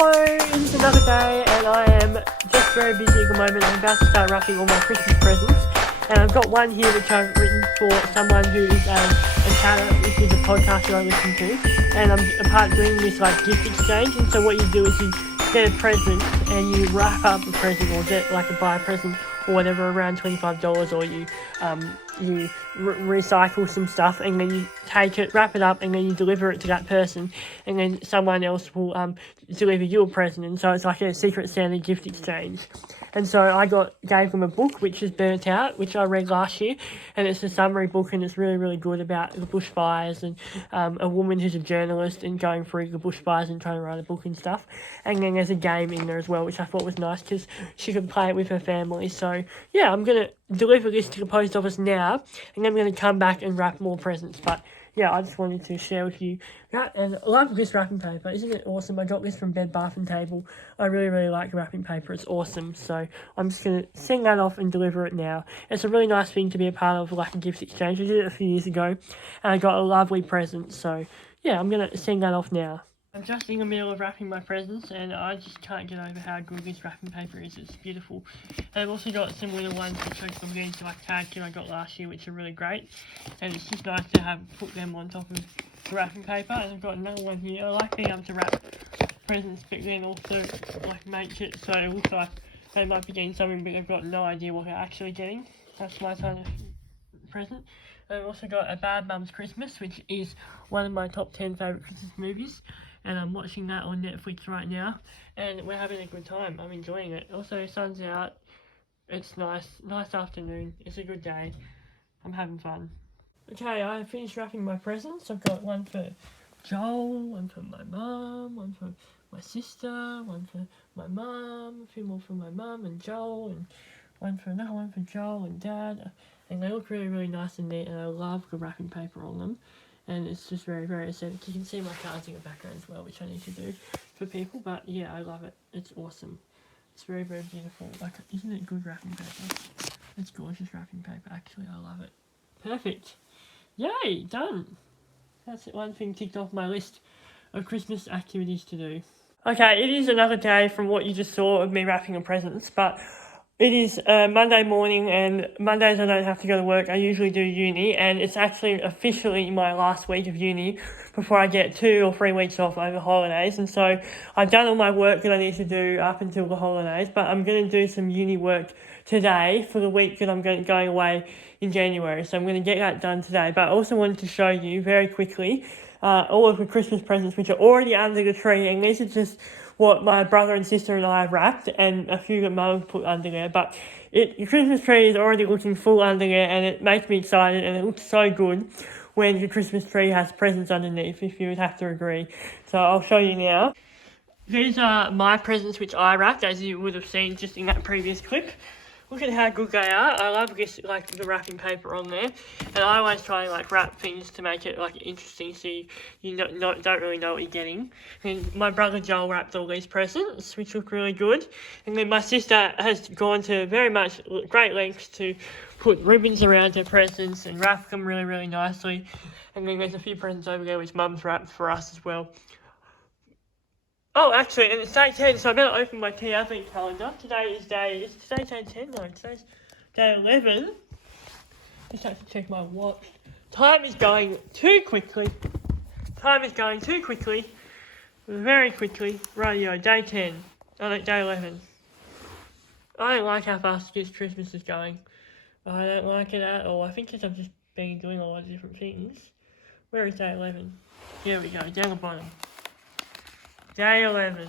Hello, it's another day and I am just very busy at the moment. I'm about to start wrapping all my Christmas presents, and I've got one here which I've written for someone who is a chatter, which is a podcast that I listen to, and I'm a part doing this like gift exchange. And so what you do is you get a present and you wrap up a present, or get like buy a present or whatever around $25, or you recycle some stuff and then you take it, wrap it up, and then you deliver it to that person, and then someone else will deliver you a present. And so it's like a Secret Santa gift exchange. And so I gave them a book which is burnt out, which I read last year, and it's a summary book, and it's really, really good about the bushfires and a woman who's a journalist and going through the bushfires and trying to write a book and stuff. And then there's a game in there as well, which I thought was nice because she could play it with her family. So yeah, I'm going to deliver this to the post office now, and then I'm going to come back and wrap more presents. But yeah, I just wanted to share with you that, and I love this wrapping paper. Isn't it awesome? I got this from Bed Bath & Table. I really, really like wrapping paper. It's awesome. So I'm just going to send that off and deliver it now. It's a really nice thing to be a part of, like a gift exchange. I did it a few years ago, and I got a lovely present. So yeah, I'm going to send that off now. I'm just in the middle of wrapping my presents, and I just can't get over how good this wrapping paper is. It's beautiful. And I've also got some little ones which I'm getting to like tag kit I got last year, which are really great. And it's just nice to put them on top of the wrapping paper. And I've got another one here. I like being able to wrap presents, but then also like make it so it looks like they might be getting something, but they've got no idea what they're actually getting. That's my kind of present. I've also got A Bad Mum's Christmas, which is one of my top 10 favourite Christmas movies. And I'm watching that on Netflix right now, and we're having a good time. I'm enjoying it. Also, sun's out. It's nice afternoon. It's a good day. I'm having fun. Okay, I finished wrapping my presents. I've got one for Joel, one for my mum, one for my sister, one for my mum, a few more for my mum and Joel, and another one for Joel and Dad. And they look really, really nice and neat, and I love the wrapping paper on them. And it's just very, very aesthetic. You can see my cards in the background as well, which I need to do for people. But yeah, I love it. It's awesome. It's very, very beautiful. Like, isn't it good wrapping paper? It's gorgeous wrapping paper, actually. I love it. Perfect. Yay, done. That's one thing ticked off my list of Christmas activities to do. Okay, it is another day from what you just saw of me wrapping the presents, but it is Monday morning, and Mondays I don't have to go to work. I usually do uni, and it's actually officially my last week of uni before I get 2 or 3 weeks off over holidays. And so I've done all my work that I need to do up until the holidays, but I'm going to do some uni work today for the week that I'm going away in January. So I'm going to get that done today. But I also wanted to show you very quickly all of the Christmas presents which are already under the tree, and these are just what my brother and sister and I have wrapped, and a few that Mum put under there. But the Christmas tree is already looking full under there, and it makes me excited, and it looks so good when the Christmas tree has presents underneath, if you would have to agree. So I'll show you now. These are my presents which I wrapped, as you would have seen just in that previous clip. Look at how good they are. I love this, like the wrapping paper on there, and I always try and like wrap things to make it like interesting, so you don't really know what you're getting. And my brother Joel wrapped all these presents, which look really good. And then my sister has gone to great lengths to put ribbons around her presents and wrap them really, really nicely. And then there's a few presents over there which Mum's wrapped for us as well. Oh, actually, and it's day 10, so I better open my tea advent calendar. Is today day 10? No, today's day 11. Just have to check my watch. Time is going too quickly. Very quickly. Radio, day 10. Oh, no, day 11. I don't like how fast this Christmas is going. I don't like it at all. I think because I've just been doing a lot of different things. Where is day 11? Here we go, down the bottom. Day 11.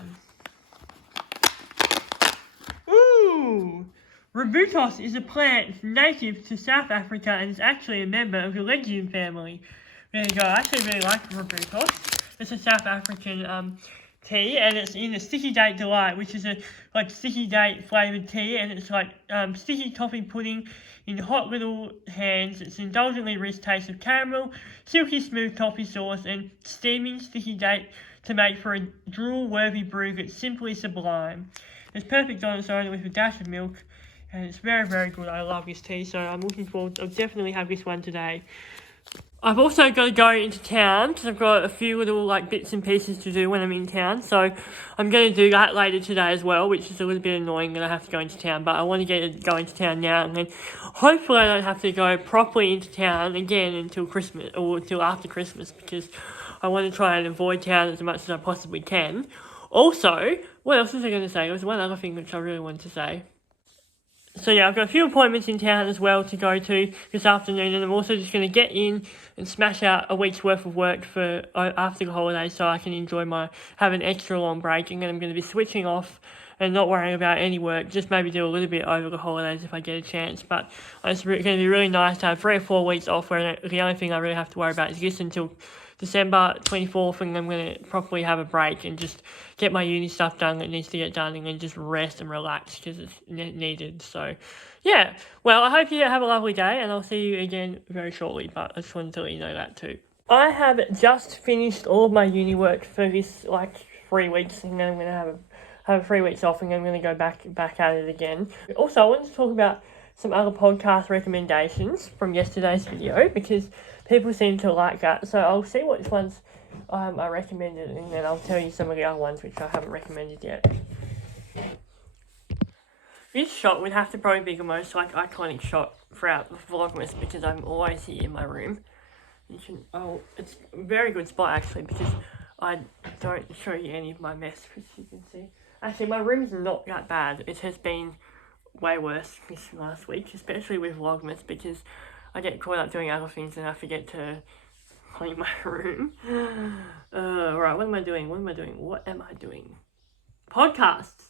Ooh! Rhambutos is a plant native to South Africa and is actually a member of the legume family. There you go. I actually really like rhambutos. It's a South African tea, and it's in the Sticky Date Delight, which is a sticky date flavoured tea, and it's like sticky toffee pudding in hot little hands. It's indulgently rich taste of caramel, silky smooth toffee sauce, and steaming sticky date to make for a drool-worthy brew that's simply sublime. It's perfect on its own with a dash of milk, and it's very, very good. I love this tea, so I'm looking forward. I'll definitely have this one today. I've also got to go into town because I've got a few little like bits and pieces to do when I'm in town. So I'm going to do that later today as well, which is a little bit annoying that I have to go into town. But I want to go into town now, and then hopefully I don't have to go properly into town again until Christmas or until after Christmas, because I want to try and avoid town as much as I possibly can. Also, what else was I going to say? There was one other thing which I really wanted to say. So yeah, I've got a few appointments in town as well to go to this afternoon, and I'm also just going to get in and smash out a week's worth of work for after the holidays, so I can have an extra long break, and then I'm going to be switching off and not worrying about any work, just maybe do a little bit over the holidays if I get a chance. But it's going to be really nice to have 3 or 4 weeks off where the only thing I really have to worry about is this until December 24th, and I'm going to properly have a break and just get my uni stuff done that needs to get done, and then just rest and relax because it's needed. So, yeah. Well, I hope you have a lovely day, and I'll see you again very shortly, but I just wanted to let you know that too. I have just finished all of my uni work for this, 3 weeks, and then I'm going to have 3 weeks off, and then I'm going to go back at it again. Also, I wanted to talk about some other podcast recommendations from yesterday's video, because people seem to like that, so I'll see which ones I recommended, and then I'll tell you some of the other ones which I haven't recommended yet. This shot would have to probably be the most iconic shot throughout the Vlogmas, because I'm always here in my room. It's a very good spot actually, because I don't show you any of my mess, because you can see. Actually, my room's not that bad. It has been way worse this last week, especially with Vlogmas, because I get caught up doing other things and I forget to clean my room. Right, what am I doing? Podcasts.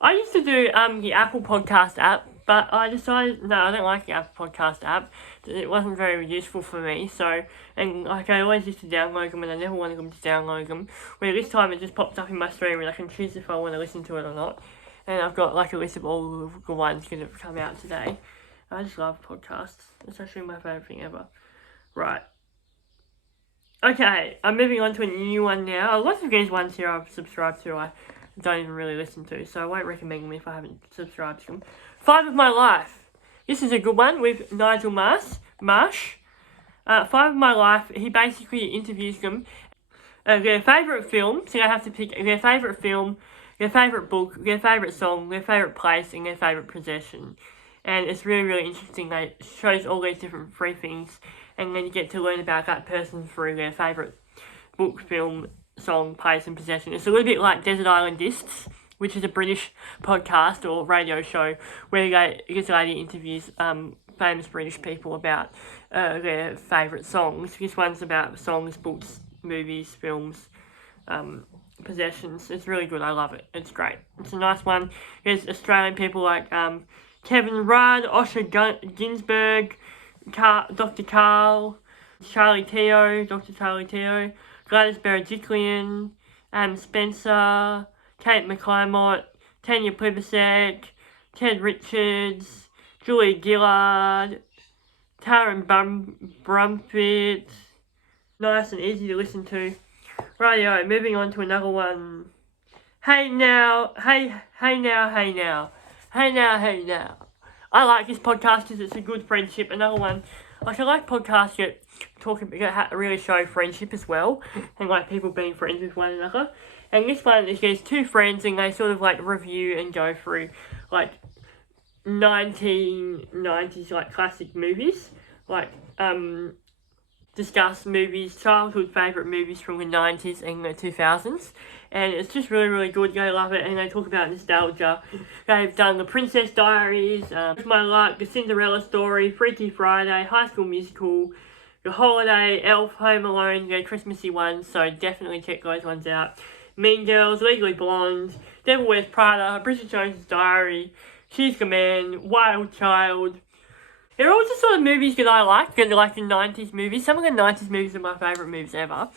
I used to do the Apple Podcast app, but I decided, no, I don't like the Apple Podcast app. It wasn't very useful for me, and I always used to download them, and I never wanted them to download them. Where this time it just pops up in my stream, and I can choose if I want to listen to it or not. And I've got a list of all the ones that have come out today. I just love podcasts. It's actually my favourite thing ever. Right. Okay, I'm moving on to a new one now. Lots of these ones here I've subscribed to, I don't even really listen to, so I won't recommend them if I haven't subscribed to them. 5 of My Life. This is a good one with Nigel Marsh. 5 of My Life, he basically interviews them. Their favourite film, so they have to pick their favourite film, their favourite book, their favourite song, their favourite place, and their favourite possession. And it's really, really interesting. It shows all these different free things, and then you get to learn about that person through their favourite book, film, song, place, and possession. It's a little bit like Desert Island Discs, which is a British podcast or radio show where this lady interviews famous British people about their favourite songs. This one's about songs, books, movies, films, possessions. It's really good. I love it. It's great. It's a nice one. There's Australian people like Kevin Rudd, Osher Ginsberg, Dr. Carl, Dr. Charlie Teo, Gladys Berejiklian, Adam Spencer, Kate McClymont, Tanya Plibersek, Ted Richards, Julia Gillard, Taran Brumpet. Nice and easy to listen to. Rightio, moving on to another one. Hey now. I like this podcast because it's a good friendship. Another one, I like podcasts that really show friendship as well, and people being friends with one another. And this one is there's 2 friends, and they sort of review and go through 1990s classic movies, discuss movies, childhood favourite movies from the 90s and the 2000s, and it's just really, really good. They love it, and they talk about nostalgia. They've done The Princess Diaries, My Luck, The Cinderella Story, Freaky Friday, High School Musical, The Holiday, Elf, Home Alone, their Christmassy ones, so definitely check those ones out. Mean Girls, Legally Blonde, Devil Wears Prada, Bridget Jones's Diary, She's the Man, Wild Child. They're all just sort of movies that I like the 90s movies. Some of the 90s movies are my favourite movies ever.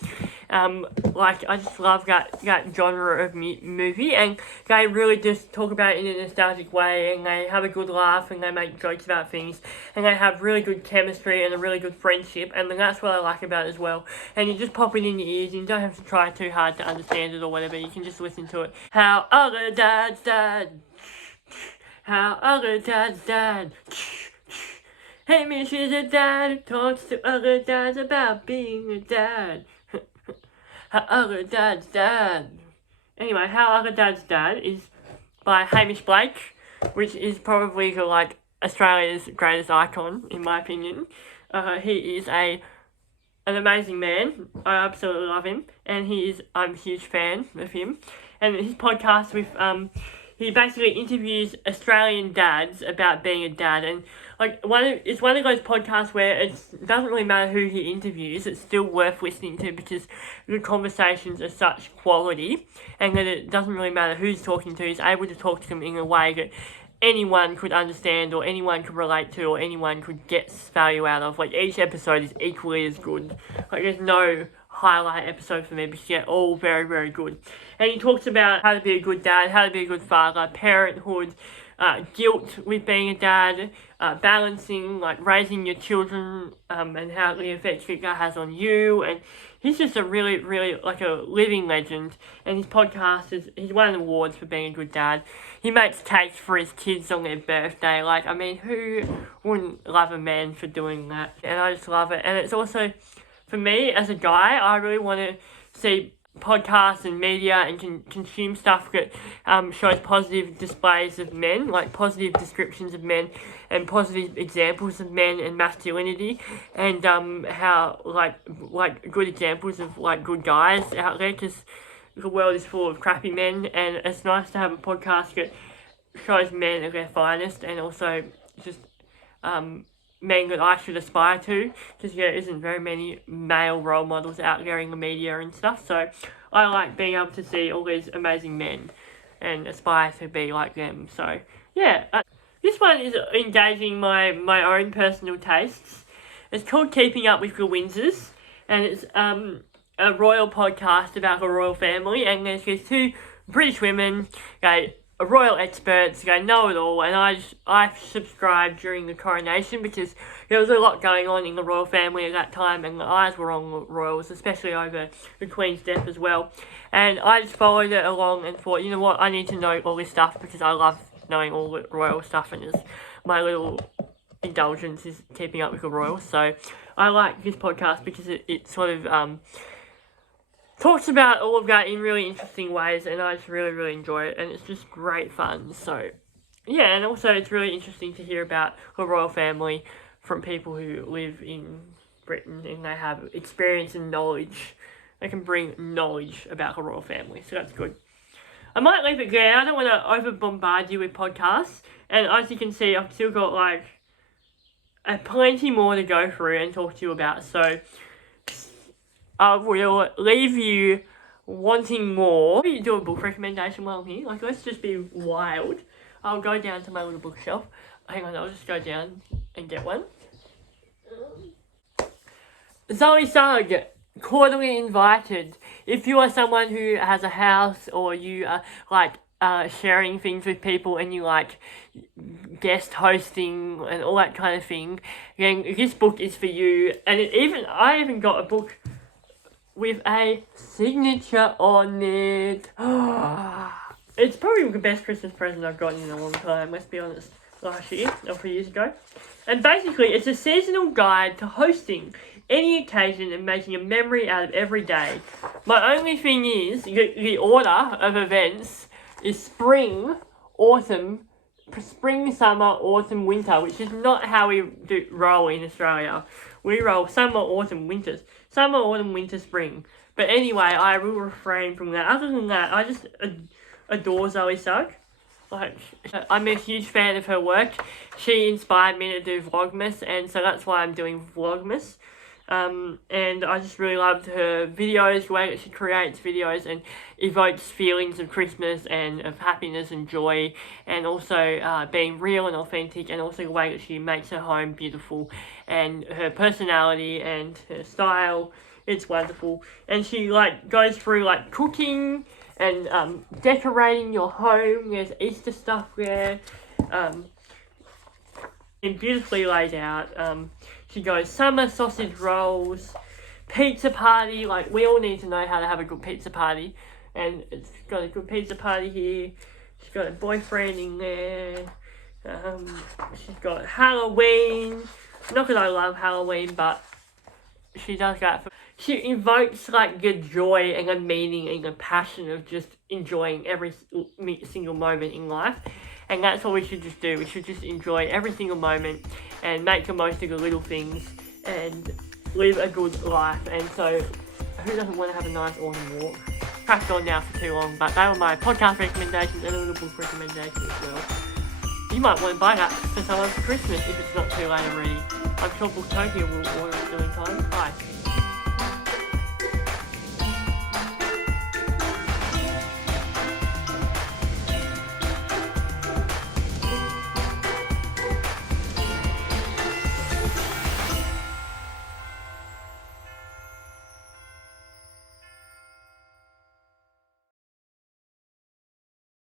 I just love that genre of movie, and they really just talk about it in a nostalgic way, and they have a good laugh, and they make jokes about things, and they have really good chemistry and a really good friendship, and that's what I like about it as well. And you just pop it in your ears, and you don't have to try too hard to understand it or whatever. You can just listen to it. How other dads dad. How other dads dad. Hamish is a dad who talks to other dads about being a dad. How Other Dad's Dad. Anyway, How Other Dad's Dad is by Hamish Blake, which is probably like Australia's greatest icon, in my opinion. He is an amazing man. I absolutely love him, and I'm a huge fan of him. And his podcast with he basically interviews Australian dads about being a dad, and like it's one of those podcasts where it doesn't really matter who he interviews, it's still worth listening to because the conversations are such quality, and that it doesn't really matter who's talking to. He's able to talk to them in a way that anyone could understand, or anyone could relate to, or anyone could get value out of. Like, each episode is equally as good. Like, there's no highlight episode for me because they're all very, very good. And he talks about how to be a good dad, how to be a good father, parenthood, guilt with being a dad, balancing, like, raising your children, and how the effects that has on you. And he's just a really, really, like, a living legend. And his podcast he's won awards for being a good dad. He makes cakes for his kids on their birthday. Like, I mean, who wouldn't love a man for doing that? And I just love it. And it's also, for me, as a guy, I really want to see podcasts and media and consume stuff that shows positive displays of men, like positive descriptions of men and positive examples of men and masculinity, and how like good examples of like good guys out there, because the world is full of crappy men, and it's nice to have a podcast that shows men at their finest, and also just men that I should aspire to, because there isn't very many male role models out there in the media and stuff. So I like being able to see all these amazing men and aspire to be like them. So yeah, this one is engaging my own personal tastes. It's called Keeping Up with the Windsors, and it's a royal podcast about the royal family, and there's these two British women, royal experts, they know it all, and I subscribed during the coronation because there was a lot going on in the royal family at that time, and the eyes were on the royals, especially over the Queen's death as well. And I just followed it along and thought, you know what, I need to know all this stuff because I love knowing all the royal stuff, and it's my little indulgence is keeping up with the royals. So I like this podcast because it sort of talks about all of that in really interesting ways, and I just really, really enjoy it, and it's just great fun. So, yeah, and also it's really interesting to hear about the royal family from people who live in Britain, and they have experience and knowledge. They can bring knowledge about the royal family, so that's good. I might leave it there. I don't want to over-bombard you with podcasts, and as you can see, I've still got, like, plenty more to go through and talk to you about, so I will leave you wanting more. Maybe do a book recommendation while I'm here. Like, let's just be wild. I'll go down to my little bookshelf. Hang on, I'll just go down and get one. Zoe Sugg, Quarterly Invited. If you are someone who has a house, or you are, sharing things with people, and you like guest hosting and all that kind of thing, then this book is for you. And I even got a book with a signature on it. It's probably the best Christmas present I've gotten in a long time, let's be honest. Last year, or 3 years ago. And basically, it's a seasonal guide to hosting any occasion and making a memory out of every day. My only thing is, the order of events is spring, summer, autumn, winter, which is not how we roll in Australia. We roll summer, autumn, winters. Summer, autumn, winter, spring. But anyway, I will refrain from that. Other than that, I just adore Zoe Sugg. Like, I'm a huge fan of her work. She inspired me to do Vlogmas, and so that's why I'm doing Vlogmas. And I just really loved her videos, the way that she creates videos and evokes feelings of Christmas and of happiness and joy, and also being real and authentic, and also the way that she makes her home beautiful, and her personality and her style. It's wonderful. And she goes through cooking and decorating your home. There's Easter stuff there, and beautifully laid out. She goes summer sausage rolls, pizza party. Like, we all need to know how to have a good pizza party, and it's got a good pizza party here. She's got a boyfriend in there. She's got Halloween, Not because I love Halloween, but she does that. She invokes like the joy and the meaning and the passion of just enjoying every single moment in life. And that's what we should just do. We should just enjoy every single moment and make the most of the little things and live a good life. And so, who doesn't want to have a nice autumn walk? Cracked on now for too long, but they were my podcast recommendations and a little book recommendation as well. You might want to buy that for someone for Christmas if it's not too late already. I'm sure Booktopia will order it still in time. Bye.